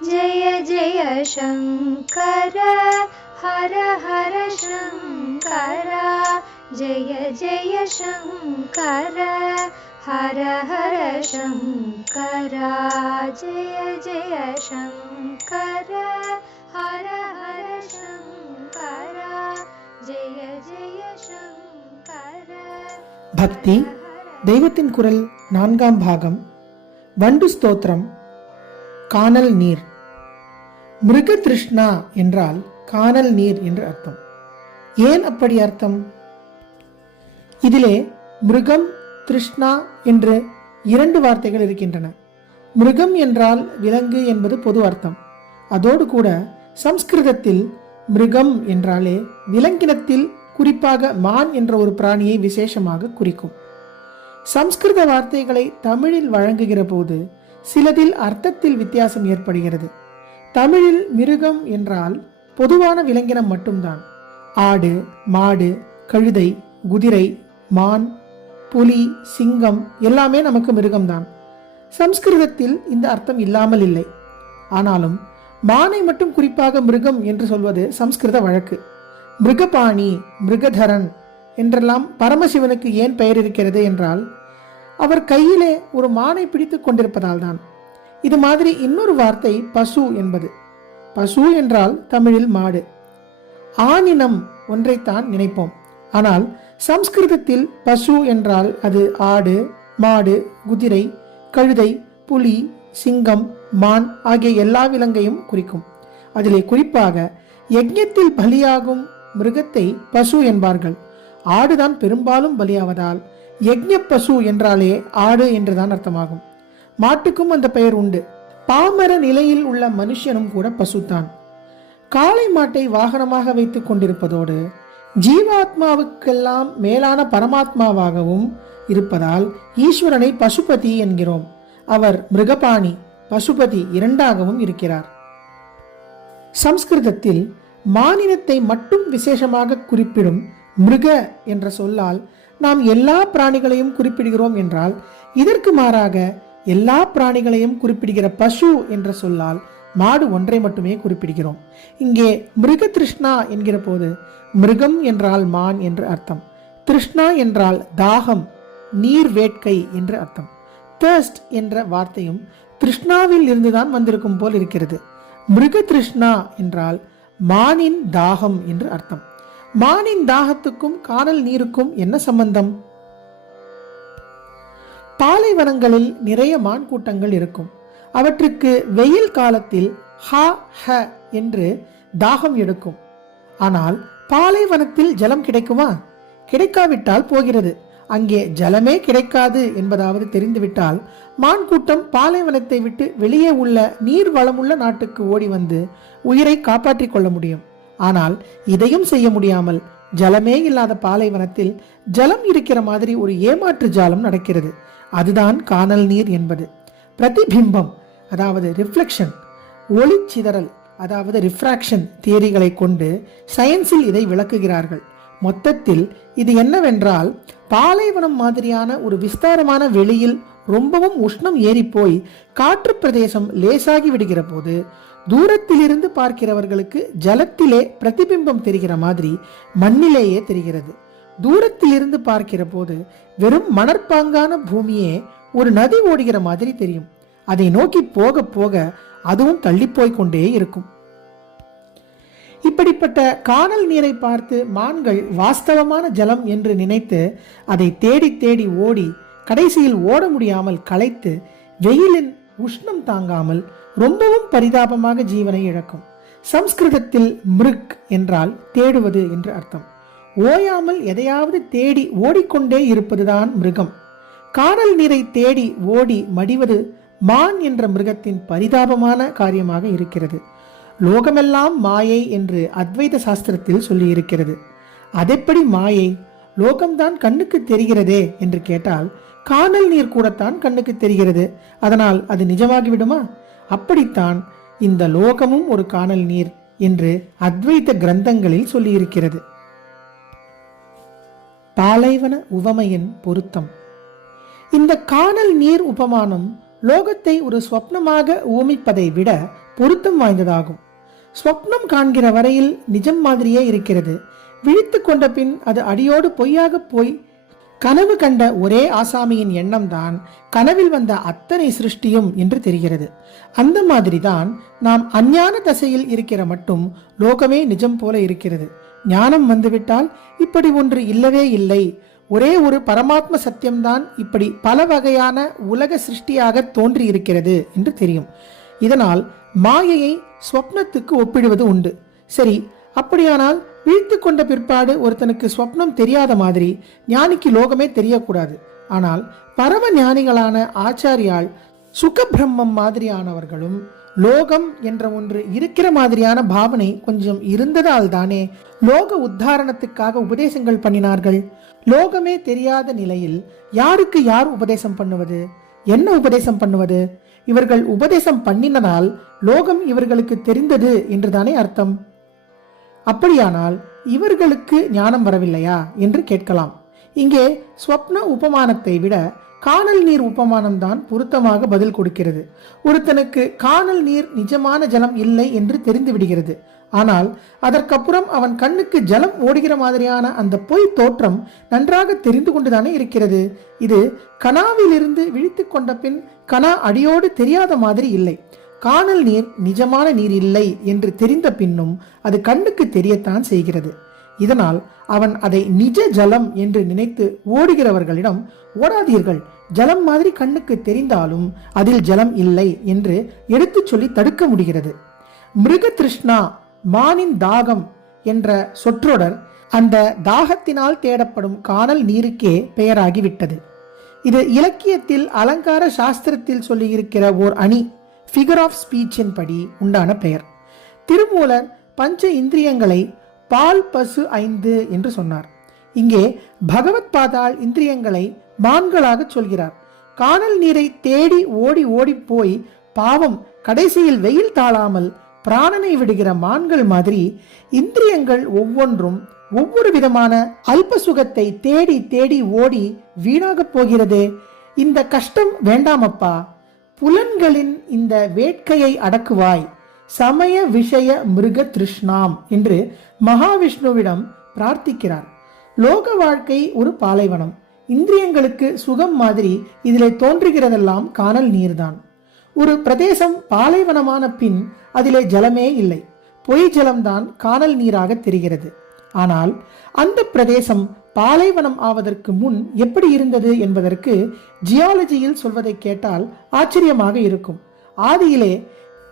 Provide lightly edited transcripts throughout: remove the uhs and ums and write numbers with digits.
जय जय शङ्कर हर हर शङ्कर जय जय शङ्कर हर हर शङ्कर जय जय शङ्कर हर हर शङ्कर जय जय शङ्कर. பக்தி தெய்வத்தின் குரல் 4ஆம் பாகம். வண்டு ஸ்தோத்திரம். கானல் நீர். மிருக திருஷ்ணா என்றால் கானல் நீர் என்று அர்த்தம். ஏன் அப்படி அர்த்தம்? இதிலே மிருகம் திருஷ்ணா என்று 2 வார்த்தைகள் இருக்கின்றன. மிருகம் என்றால் விலங்கு என்பது பொது அர்த்தம். அதோடு கூட சம்ஸ்கிருதத்தில் மிருகம் என்றாலே விலங்கினத்தில் குறிப்பாக மான் என்ற ஒரு பிராணியை விசேஷமாக குறிக்கும். சம்ஸ்கிருத வார்த்தைகளை தமிழில் வழங்குகிற போது சிலதில் அர்த்தத்தில் வித்தியாசம் ஏற்படுகிறது. தமிழில் மிருகம் என்றால் பொதுவான விலங்கினம் மட்டும்தான். ஆடு, மாடு, கழுதை, குதிரை, மான், புலி, சிங்கம் எல்லாமே நமக்கு மிருகம்தான். சம்ஸ்கிருதத்தில் இந்த அர்த்தம் இல்லாமல் இல்லை. ஆனாலும் மானை மட்டும் குறிப்பாக மிருகம் என்று சொல்வது சம்ஸ்கிருத வழக்கு. மிருகபாணி, மிருகதரன் என்றெல்லாம் பரமசிவனுக்கு ஏன் பெயர் இருக்கிறது என்றால் அவர் கையிலே ஒரு மானை பிடித்து கொண்டிருப்பதால் தான். இது மாதிரி இன்னொரு வார்த்தை பசு என்பது. பசு என்றால் தமிழில் மாடு. ஆனினம் ஒன்றைத்தான் நினைப்போம். ஆனால் சம்ஸ்கிருதத்தில் பசு என்றால் அது ஆடு, மாடு, குதிரை, கழுதை, புலி, சிங்கம், மான் ஆகிய எல்லா விலங்கையும் குறிக்கும். அதிலே குறிப்பாக யஜ்ஞத்தில் பலியாகும் மிருகத்தை பசு என்பார்கள். ஆடுதான் பெரும்பாலும் பலியாவதால் யஜ்ஞ பசு என்றாலே ஆடு என்றுதான் அர்த்தமாகும். மாட்டுக்கும் அந்த பெயர் உண்டு. பாமர நிலையில் உள்ள மனுஷனும் கூட பசுதான். காளை மாட்டை வாகனமாக வைத்துக் கொண்டிருப்பதோடு ஜீவாத்மாவுக்கெல்லாம் மேலான பரமாத்மாவாகவும் இருப்பதால் ஈஸ்வரனை பசுபதி என்கிறோம். அவர் மிருகபாணி, பசுபதி 2ஆகவும் இருக்கிறார். சம்ஸ்கிருதத்தில் மானினத்தை மட்டும் விசேஷமாக குறிப்பிடும் மிருக என்ற சொல்லால் நாம் எல்லா பிராணிகளையும் குறிப்பிடுகிறோம் என்றால், இதற்கு மாறாக எல்லா பிராணிகளையும் குறிப்பிடுகிற பசு என்ற சொல்லால் மாடு ஒன்றை மட்டுமே குறிப்பிடுகிறோம். இங்கே மிருக திருஷ்ணா என்கிற போது மிருகம் என்றால் மான் என்று அர்த்தம். திருஷ்ணா என்றால் தாகம், நீர் வேட்கை என்று அர்த்தம். தர்ஸ்ட் என்ற வார்த்தையும் திருஷ்ணாவில் இருந்துதான் வந்திருக்கும் போல் இருக்கிறது. மிருக திருஷ்ணா என்றால் மானின் தாகம் என்று அர்த்தம். மானின் தாகத்துக்கும் கானல் நீருக்கும் என்ன சம்பந்தம்? பாலைவனங்களில் நிறைய மான் கூட்டங்கள் இருக்கும். அவற்றுக்கு வெயில் காலத்தில் ஹா ஹ என்று தாகம் எடுக்கும். ஆனால் பாலைவனத்தில் ஜலம் கிடைக்குமா? கிடைக்காவிட்டால் போகிறது. அங்கே ஜலமே கிடைக்காது என்பதாவது தெரிந்துவிட்டால் மான் கூட்டம் பாலைவனத்தை விட்டு வெளியே உள்ள நீர் வளமுள்ள நாட்டுக்கு ஓடி வந்து உயிரை காப்பாற்றிக் கொள்ள முடியும். ஆனால் இதையும் செய்ய முடியாமல் ஜலமே இல்லாத பாலைவனத்தில் ஜலம் இருக்கிற மாதிரி ஒரு ஏமாற்று ஜாலம் நடக்கிறது. அதுதான் கானல் நீர் என்பது. பிரதிபிம்பம் அதாவது ரிஃப்ளெக்ஷன், ஒளிச்சிதறல் அதாவது ரிஃப்ராக்ஷன் தியரிகளை கொண்டு சயின்ஸில் இதை விளக்குகிறார்கள். மொத்தத்தில் இது என்னவென்றால், பாலைவனம் மாதிரியான ஒரு விஸ்தாரமான வெளியில் ரொம்பவும் உஷ்ணம் ஏறி போய் காற்று பிரதேசம் லேசாகி விடுகிற போது தூரத்திலிருந்து பார்க்கிறவர்களுக்கு ஜலத்திலே பிரதிபிம்பம் தெரிகிற மாதிரி மண்ணிலேயே தெரிகிறது. தூரத்திலிருந்து பார்க்கிற போது வெறும் மணற்பாங்கான பூமியே ஒரு நதி ஓடுகிற மாதிரி தெரியும். அதை நோக்கி போக போக அதுவும் தள்ளிப்போய் கொண்டே இருக்கும். இப்படிப்பட்ட கானல் நீரை பார்த்து மான்கள் வாஸ்தவமான ஜலம் என்று நினைத்து அதை தேடி தேடி ஓடி கடைசியில் ஓட முடியாமல் களைத்து வெயிலின் உஷ்ணம் தாங்காமல் ரொம்பவும் பரிதாபமாக ஜீவனை இழக்கும். சம்ஸ்கிருதத்தில் மிருக் என்றால் தேடுவது என்று அர்த்தம். ஓயாமல் எதையாவது தேடி ஓடிக்கொண்டே இருப்பதுதான் மிருகம். கானல் நீரை தேடி ஓடி மடிவது மான் என்ற மிருகத்தின் பரிதாபமான காரியமாக இருக்கிறது. லோகமெல்லாம் மாயை என்று அத்வைத சாஸ்திரத்தில் சொல்லி இருக்கிறது. அதெப்படி மாயை? லோகம்தான் கண்ணுக்கு தெரிகிறதே என்று கேட்டால் கானல் நீர் கூடத்தான் கண்ணுக்கு தெரிகிறது. அதனால் அது நிஜமாகிவிடுமா? அப்படித்தான் இந்த லோகமும் ஒரு கானல் நீர் என்று அத்வைத கிரந்தங்களில் சொல்லியிருக்கிறது. பாலைவன உவமையின் பொருத்தம். இந்த கானல் நீர் உபமானம் லோகத்தை ஒரு ஸ்வப்னமாக ஊமிப்பதை விட பொருத்தம் வாய்ந்ததாகும். ஸ்வப்னம் காண்கிற வரையில் நிஜம் மாதிரியே இருக்கிறது. விழித்து கொண்ட பின் அது அடியோடு பொய்யாக போய் கனவு கண்ட ஒரே ஆசாமியின் எண்ணம்தான் கனவில் வந்த அத்தனை சிருஷ்டியும் என்று தெரிகிறது. அந்த மாதிரிதான் நாம் அஞ்ஞான தசையில் இருக்கிற மட்டும் லோகமே நிஜம் போல இருக்கிறது. ஞானம் வந்துவிட்டால் இப்படி ஒன்று இல்லவே இல்லை, ஒரே ஒரு பரமாத்ம சத்தியம்தான் இப்படி பல வகையான உலக சிருஷ்டியாக தோன்றி இருக்கிறது என்று தெரியும். இதனால் மாயையை ஸ்வப்னத்துக்கு ஒப்பிடுவது உண்டு. சரி, அப்படியானால் வீழ்த்து கொண்ட பிற்பாடு ஒருத்தனுக்கு ஸ்வப்னம் தெரியாத மாதிரி ஞானிக்கு லோகமே தெரியக்கூடாது. ஆனால் பரம ஞானிகளான ஆச்சாரியால் சுகபிரம்மம் மாதிரியானவர்களும் லோகம் என்ற ஒன்று இருக்கிற மாதிரியான பாவனை கொஞ்சம் இருந்ததால் தானே லோக உத்தாரணத்துக்காக உபதேசங்கள் பண்ணினார்கள். லோகமே தெரியாத நிலையில் யாருக்கு யார் உபதேசம் பண்ணுவது? என்ன உபதேசம் பண்ணுவது? இவர்கள் உபதேசம் பண்ணினதால் லோகம் இவர்களுக்கு தெரிந்தது என்றுதானே அர்த்தம். அப்படியானால் இவர்களுக்கு ஞானம் வரவில்லையா என்று கேட்கலாம். இங்கே ஸ்வப்ன உபமானத்தை விட காணல் நீர் உபமானம்தான் பொருத்தமாக பதில் கொடுக்கிறது. ஒருத்தனுக்கு காணல் நீர் நிஜமான ஜலம் இல்லை என்று தெரிந்து விடுகிறது. ஆனால் அதற்கப்புறம் அவன் கண்ணுக்கு ஜலம் ஓடுகிற மாதிரியான அந்த பொய் தோற்றம் நன்றாக தெரிந்து கொண்டுதானே இருக்கிறது. இது கனாவிலிருந்து விழித்து கொண்ட பின் கனா அடியோடு தெரியாத மாதிரி இல்லை. காணல் நீர் நிஜமான நீர் இல்லை என்று தெரிந்த பின்னும் அது கண்ணுக்கு தெரியத்தான் செய்கிறது. இதனால் அவன் அதை நிஜ ஜலம் என்று நினைத்து ஓடுகிறவர்களிடம் ஓடாதீர்கள், ஜலம் மாதிரி கண்ணுக்கு தெரிந்தாலும் அதில் ஜலம் இல்லை என்று எடுத்து சொல்லி தடுக்க முடிகிறது. மிருக திருஷ்ணா, மானின் தாகம் என்ற சொற்றொடர் அந்த தாகத்தினால் தேடப்படும் காணல் நீருக்கே பெயராகிவிட்டது. இது இலக்கியத்தில் அலங்கார சாஸ்திரத்தில் சொல்லியிருக்கிற ஓர் அணி, ஃபிகர் ஆஃப் ஸ்பீச்சின் படி உண்டான பெயர். திருமூலர் பஞ்ச இந்திரியங்களை பால் பசு 5 என்று சொன்னார். இங்கே பகவத் பாதாள் இந்திரியங்களை மான்களாக சொல்கிறார். காணல் நீரை தேடி ஓடி ஓடி போய் பாவம் கடைசியில் வெயில் தாழாமல் பிராணனை விடுகிற மான்கள் மாதிரி இந்திரியங்கள் ஒவ்வொன்றும் ஒவ்வொரு விதமான அல்ப சுகத்தை தேடி தேடி ஓடி வீணாக போகிறதே. இந்த கஷ்டம் வேண்டாமப்பா, புலன்களின் இந்த வேட்கையை அடக்குவாய், சமய விஷய மிருக திருஷ்ணாம் என்று மகாவிஷ்ணுவிடம் பிரார்த்திக்கிறார். லோக வாழ்க்கை ஒரு பாலைவனம். இந்திரியங்களுக்கு சுகம் மாதிரி இதிலே தோன்றுகிறதெல்லாம் காணல் நீர்தான். ஒரு பிரதேசம் பாலைவனமான பின் அதிலே ஜலமே இல்லை, பொய் ஜலம்தான் காணல் நீராக தெரிகிறது. ஆனால் அந்த பிரதேசம் பாலைவனம் ஆவதற்கு முன் எப்படி இருந்தது என்பதற்கு ஜியாலஜியில் சொல்வதை கேட்டால் ஆச்சரியமாக இருக்கும். ஆதியிலே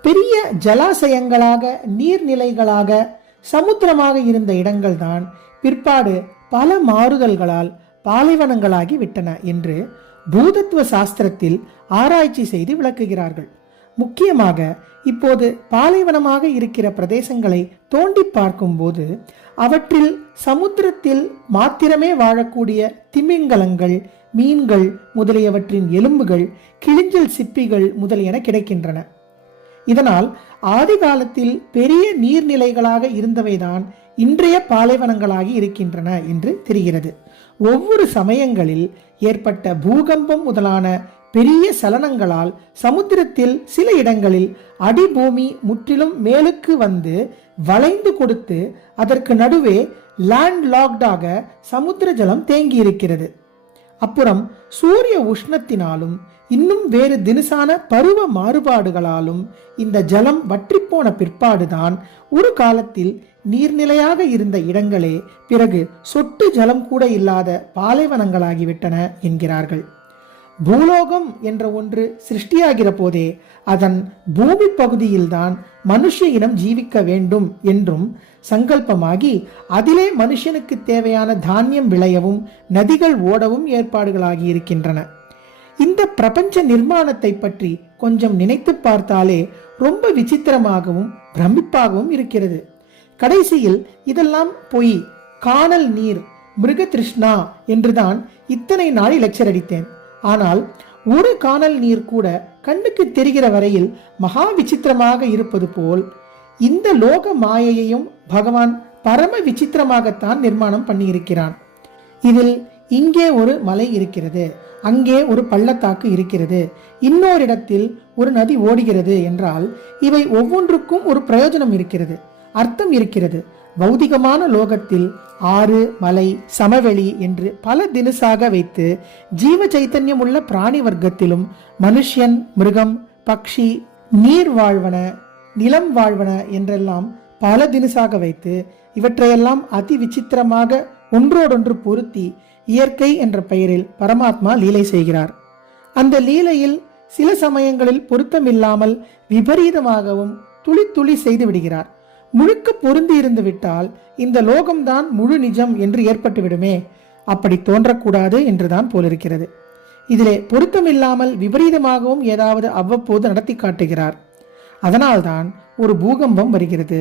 பெரிய ஜலாசயங்களாக நீர்நிலைகளாக சமுத்திரமாக இருந்த இடங்கள்தான் பிற்பாடு பல மாறுதல்களால் பாலைவனங்களாகி விட்டன என்று பூதத்துவ சாஸ்திரத்தில் ஆராய்ச்சி செய்து விளக்குகிறார்கள். முக்கியமாக இப்போது பாலைவனமாக இருக்கிற பிரதேசங்களை தோண்டி பார்க்கும்போது அவற்றில் சமுத்திரத்தில் மாத்திரமே வாழக்கூடிய திமிங்கலங்கள், மீன்கள் முதலியவற்றின் எலும்புகள், கிளிஞ்சல் சிப்பிகள் முதலியன கிடைக்கின்றன. இதனால் ஆதி காலத்தில் பெரிய நீர்நிலைகளாக இருந்தவைதான் இன்றைய பாலைவனங்களாகி இருக்கின்றன என்று தெரிகிறது. ஒவ்வொரு சமயங்களில் ஏற்பட்ட பூகம்பம் முதலான பெரிய சலனங்களால் சமுத்திரத்தில் சில இடங்களில் அடிபூமி முற்றிலும் மேலுக்கு வந்து வளைந்து கொடுத்து அதற்கு நடுவே லேண்ட் லாக்டாக சமுத்திர ஜலம் தேங்கி இருக்கிறது. அப்புறம் சூரிய உஷ்ணத்தினாலும் இன்னும் வேறு தினசான பருவ மாறுபாடுகளாலும் இந்த ஜலம் வற்றிப்போன பிற்பாடுதான் ஒரு காலத்தில் நீர்நிலையாக இருந்த இடங்களே பிறகு சொட்டு ஜலம் கூட இல்லாத பாலைவனங்களாகிவிட்டன என்கிறார்கள். பூலோகம் என்ற ஒன்று சிருஷ்டியாகிற போதே அதன் பூமி பகுதியில்தான் மனுஷ இனம் ஜீவிக்க வேண்டும் என்றும் சங்கல்பமாகி அதிலே மனுஷனுக்கு தேவையான தானியம் விளையவும் நதிகள் ஓடவும் ஏற்பாடுகளாகி இருக்கின்றன. இந்த பிரபஞ்ச நிர்மாணத்தை பற்றி கொஞ்சம் நினைத்து பார்த்தாலே ரொம்ப விசித்திரமாகவும் பிரமிப்பாகவும் இருக்கிறது. கடைசியில் இதெல்லாம் பொய், காணல் நீர், மிருக திருஷ்ணா என்றுதான் இத்தனை நாள் லெக்சர் அடித்தேன். ஆனால் ஒரு காணல் நீர் கூட கண்ணுக்கு தெரிகிற வரையில் மகா விசித்திரமாக இருப்பது போல் இந்த லோக மாயையையும் பகவான் பரம விசித்திரமாகத்தான் நிர்மாணம் பண்ணியிருக்கிறான். இதில் இங்கே ஒரு மலை இருக்கிறது, அங்கே ஒரு பள்ளத்தாக்கு இருக்கிறது, இன்னொரு இடத்தில் ஒரு நதி ஓடுகிறது என்றால் இவை ஒவ்வொன்றுக்கும் ஒரு பிரயோஜனம் இருக்கிறது, அர்த்தம் இருக்கிறது. பௌதிகமான லோகத்தில் ஆறு, மலை, சமவெளி என்று பல தினுசாக வைத்து ஜீவ சைத்தன்யம் உள்ள பிராணி வர்க்கத்திலும் மனுஷன், மிருகம், பக்ஷி, நீர் வாழ்வன, நிலம் வாழ்வன என்றெல்லாம் பல தினுசாக வைத்து இவற்றையெல்லாம் அதி விசித்திரமாக ஒன்றோடொன்று பொருத்தி இயற்கை என்ற பெயரில் பரமாத்மா லீலை செய்கிறார். அந்த லீலையில் சில சமயங்களில் பொருத்தமில்லாமல் விபரீதமாகவும் துளி துளி செய்து விடுகிறார். முழுக்க பொருந்தி இருந்து விட்டால் இந்த லோகம்தான் முழு நிஜம் என்று ஏற்பட்டு விடுமே, அப்படி தோன்றக்கூடாது என்றுதான் போலிருக்கிறது. இதிலே பொருத்தமில்லாமல் விபரீதமாகவும் ஏதாவது அவ்வப்போது நடத்தி காட்டுகிறார். அதனால்தான் ஒரு பூகம்பம் வருகிறது,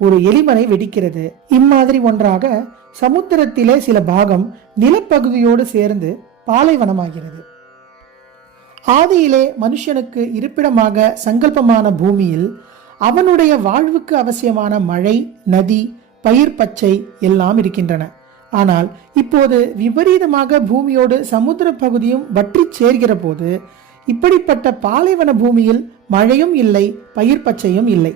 ஒரு எலிமலை வெடிக்கிறது. இம்மாதிரி ஒன்றாக சமுத்திரத்திலே சில பாகம் நிலப்பகுதியோடு சேர்ந்து பாலைவனமாகிறது. ஆதியிலே மனுஷனுக்கு இருப்பிடமாக சங்கல்பமான பூமியில் அவனுடைய வாழ்வுக்கு அவசியமான மழை, நதி, பயிர், பச்சை எல்லாம் இருக்கின்றன. ஆனால் இப்போது விபரீதமாக பூமியோடு சமுத்திர பகுதியும் வற்றி சேர்கிற போது இப்படிப்பட்ட பாலைவன பூமியில் மழையும் இல்லை, பயிர் பச்சையும் இல்லை.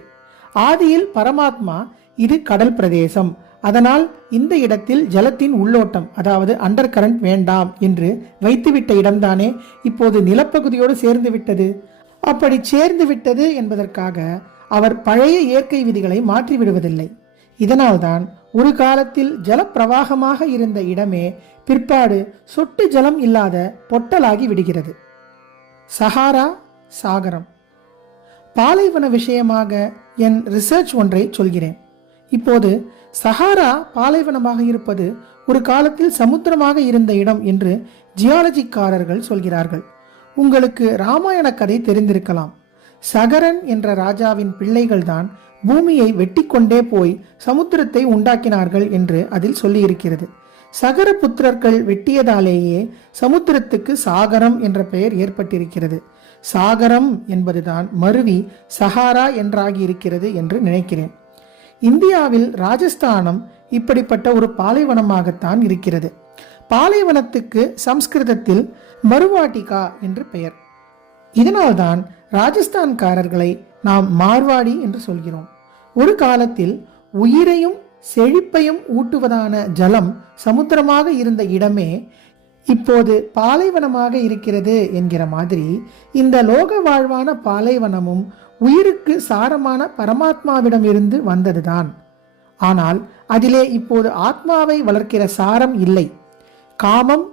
ஆதியில் பரமாத்மா இது கடல் பிரதேசம், அதனால் இந்த இடத்தில் ஜலத்தின் உள்ளோட்டம், அதாவது அண்டர் கரண்ட் வேண்டாம் என்று வைத்துவிட்ட இடம்தானே இப்போது நிலப்பகுதியோடு சேர்ந்து விட்டது. அப்படி சேர்ந்து விட்டது என்பதற்காக அவர் பழைய இயற்கை விதிகளை மாற்றி விடுவதில்லை. இதனால்தான் ஒரு காலத்தில் ஜலப்பிரவாகமாக இருந்த இடமே பிற்பாடு சொட்டு ஜலம் இல்லாத பொட்டலாகி விடுகிறது. சஹாரா சாகரம். பாலைவன விஷயமாக என் ரிசர்ச் ஒன்றை சொல்கிறேன். இப்போது சஹாரா பாலைவனமாக இருப்பது ஒரு காலத்தில் சமுத்திரமாக இருந்த இடம் என்று ஜியாலஜிக்காரர்கள் சொல்கிறார்கள். உங்களுக்கு ராமாயண கதை தெரிந்திருக்கலாம். சகரன் என்ற ராஜாவின் பிள்ளைகள்தான் பூமியை வெட்டி கொண்டே போய் சமுத்திரத்தை உண்டாக்கினார்கள் என்று அதில் சொல்லியிருக்கிறது. சகர புத்திரர்கள் வெட்டியதாலேயே சமுத்திரத்துக்கு சாகரம் என்ற பெயர் ஏற்பட்டிருக்கிறது. சாகரம் என்பதுதான் மருவி சஹாரா என்றாகி இருக்கிறது என்று நினைக்கிறேன். இந்தியாவில் ராஜஸ்தானம் இப்படிப்பட்ட ஒரு பாலைவனமாகத்தான் இருக்கிறது. பாலைவனத்துக்கு சம்ஸ்கிருதத்தில் மருவாட்டிகா என்று பெயர். இதனால்தான் ராஜஸ்தான்காரர்களை நாம் மார்வாடி என்று சொல்கிறோம். ஒரு காலத்தில் உயிரையும் செழிப்பையும் ஊட்டுவதான ஜலம் சமுத்திரமாக இருந்த இடமே இப்போது பாலைவனமாக இருக்கிறது என்கிற மாதிரி இந்த லோக வாழ்வான பாலைவனமும் உயிருக்கு சாரமான பரமாத்மாவிடம் இருந்து வந்ததுதான். ஆனால் அதிலே இப்போது ஆத்மாவை வளர்க்கிற சாரம் இல்லை. காமம்,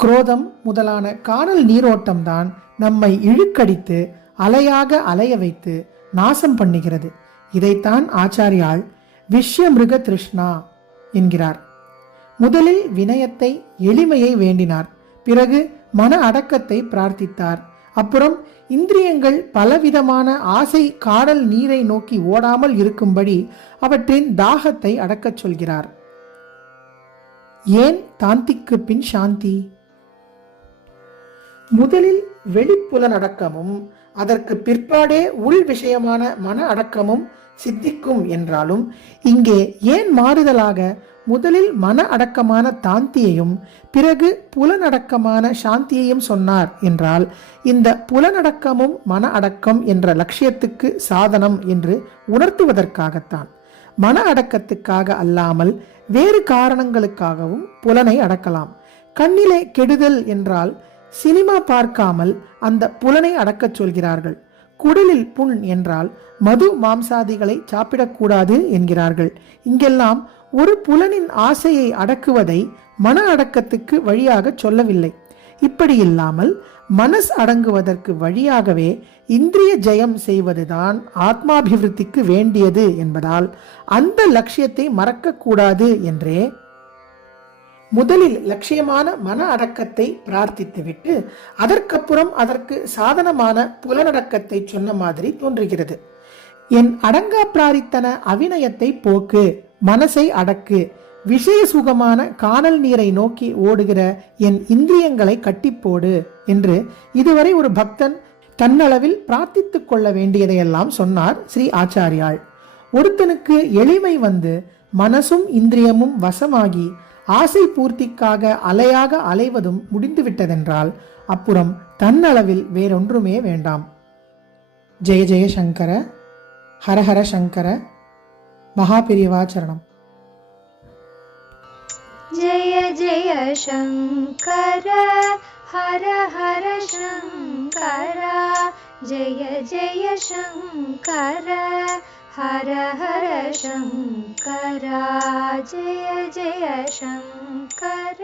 குரோதம் முதலான காணல் நீரோட்டம்தான் நம்மை இழுக்கடித்து அலையாக அலைய வைத்து நாசம் பண்ணுகிறது. இதைத்தான் ஆச்சாரியால் விஸ்வமிருக திருஷ்ணா என்கிறார். முதலில் வினயத்தை, எளிமையை வேண்டினார். பிறகு மன அடக்கத்தை பிரார்த்தித்தார். அப்புறம் இந்திரியங்கள் பலவிதமான ஆசை காடல் நீரை நோக்கி ஓடாமல் இருக்கும்படி அவற்றின் தாகத்தை அடக்கச் சொல்கிறார். ஏன் தாந்திக்கு பின் சாந்தி? முதலில் வெளிப்புலன் அடக்கமும் அதற்கு பிற்பாடே உள் விஷயமான மன அடக்கமும் சித்திக்கும் என்றாலும் இங்கே ஏன் மாறுதலாக முதலில் மன அடக்கமான தாந்தியையும் பிறகு புலனடக்கமான சாந்தியையும் சொன்னார் என்றால் இந்த புலனடக்கமும் மன அடக்கம் என்ற லட்சியத்துக்கு சாதனம் என்று உணர்த்துவதற்காகத்தான். மன அடக்கத்துக்காக அல்லாமல் வேறு காரணங்களுக்காகவும் புலனை அடக்கலாம். கண்ணிலே கெடுதல் என்றால் சினிமா பார்க்காமல் அந்த புலனை அடக்கச் சொல்கிறார்கள். குடலில் புண் என்றால் மது மாம்சாதிகளை சாப்பிடக்கூடாது என்கிறார்கள். இங்கெல்லாம் ஒரு புலனின் ஆசையை அடக்குவதை மன அடக்கத்துக்கு வழியாக சொல்லவில்லை. இப்படி இல்லாமல் மனஸ் அடங்குவதற்கு வழியாகவே இந்திரிய ஜெயம் செய்வதுதான் ஆத்மாபிவிருத்திக்கு வேண்டியது என்பதால் அந்த லட்சியத்தை மறக்கக்கூடாது என்றே முதலில் லட்சியமான மன அடக்கத்தை பிரார்த்தித்துவிட்டு அதற்கப்புறம் அதற்கு சாதனமான புலனடக்கத்தை சொன்ன மாதிரி தோன்றுகிறது. என் அடங்கா பிராரித்தன அவிநயத்தை போக்கு, மனசை அடக்கு, விஷய சுகமான காணல் நீரை நோக்கி ஓடுகிற என் இந்திரியங்களை கட்டிப்போடு என்று இதுவரை ஒரு பக்தன் தன்னளவில் பிரார்த்தித்துக் கொள்ள வேண்டியதையெல்லாம் சொன்னார் ஸ்ரீ ஆச்சாரியாள். ஒருத்தனுக்கு எளிமை வந்து மனசும் இந்திரியமும் வசமாகி ஆசை பூர்த்திக்காக அலையாக அலைவதும் முடிந்துவிட்டதென்றால் அப்புறம் தன்னளவில் வேறொன்றுமே வேண்டாம். ஜெய ஜெய சங்கர, ஹரஹர சங்கர, மகாபெரிவாச்சரணம். जय जय शङ्कर हर हर शङ्कर, जय जय शङ्कर हर हर शङ्कर, जय जय शङ्कर.